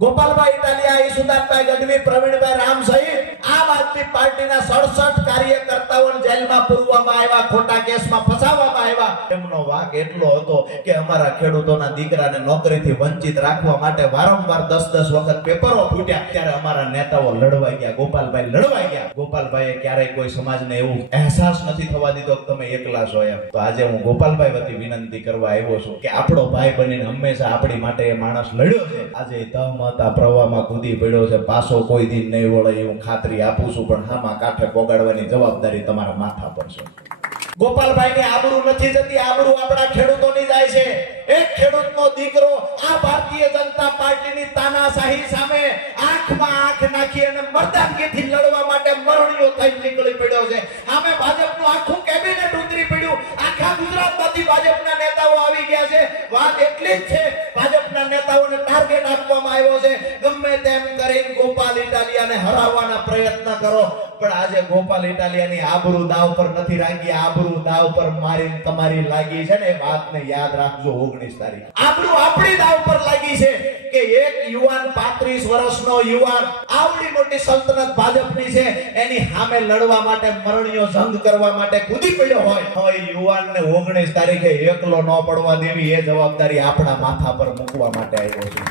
ગોપાલભાઈ ઇટાલિયા, ઈસુદાનભાઈ ગઢવી, પ્રવીણભાઈ રામ સહિત આમ આદમી પાર્ટીના 67 કાર્યકર્તાઓને જેલમાં પૂરવામાં આવ્યા, ખોટા કેસમાં ફસાવવામાં આવ્યા. એમનો વાક એટલો હતો કે અમારા ખેડૂતોના દીકરાને નોકરીથી વંચિત રાખવા માટે વારંવાર 10-10 વખત પેપરો ફૂટ્યા. ત્યારે અમારા નેતાઓ લડવાઈ ગયા, ગોપાલભાઈ લડવાઈ ગયા. ગોપાલભાઈએ ક્યારેય કોઈ સમાજને એવું અહેસાસ નથી થવા દીધો કે તમે એકલા છો એમ. તો આજે હું ગોપાલભાઈ વતી વિનંતી કરવા આવ્યો છું કે આપણો ભાઈ બનીને હંમેશા આપણી માટે એ માણસ લડ્યો છે. આજે તહમતા પ્રવાહમાં કૂદી પડ્યો છે, પાછો કોઈ દિન નહીં વળે એવું ખાતરી આપું છું, પણ હામાં કાંઠે પોગાડવાની જવાબદારી તમારા માથા પર છે. ગોપાલભાઈની આબરૂ નથી જતી, આબરૂ આપણા ખેડૂતોની જાય છે. એક ખેડૂતનો દીકરો આ ભારતીય જનતા પાર્ટીની તાનાશાહી સામે આંખમાં આંખ નાખી અને મર્દાનગીથી લડવા માટે મરણીઓ થઈ નીકળી પડ્યો છે. સામે ભાજપનું આખું કેબિનેટ ઉતરી પડ્યું. આખા ગુજરાતમાંથી ભાજપના નેતાઓ આવી ગયા છે. વાત એટલી જ છે, ભાજપના નેતાઓને ટાર્ગેટ આપવામાં આવ્યો છે. ગમે તેમ કરીને ગોપાલ ઇટાલિયાને હરાવવાના પ્રયત્ન કરો, પણ આજે ગોપાલ ઇટાલિયાની આબરૂ દાવ પર નથી રાખી. આબરૂ દાવ પર મારી તમારી લાગી છે ને, એ વાતને યાદ રાખજો. 19 તારીખ આબરૂ આપણી દાવ પર લાગી છે કે એક યુવાન 35 વર્ષનો યુવાન આવડી મોટી સલ્તનત ભાજપની છે, એની સામે લડવા માટે મરણીયો જંગ કરવા માટે કૂદી પડ્યો હોય, એ યુવાનને 19 તારીખે એકલો ન પડવા દેવી, એ જવાબદારી આપણા માથા પર મૂકવા માટે આવ્યો છે.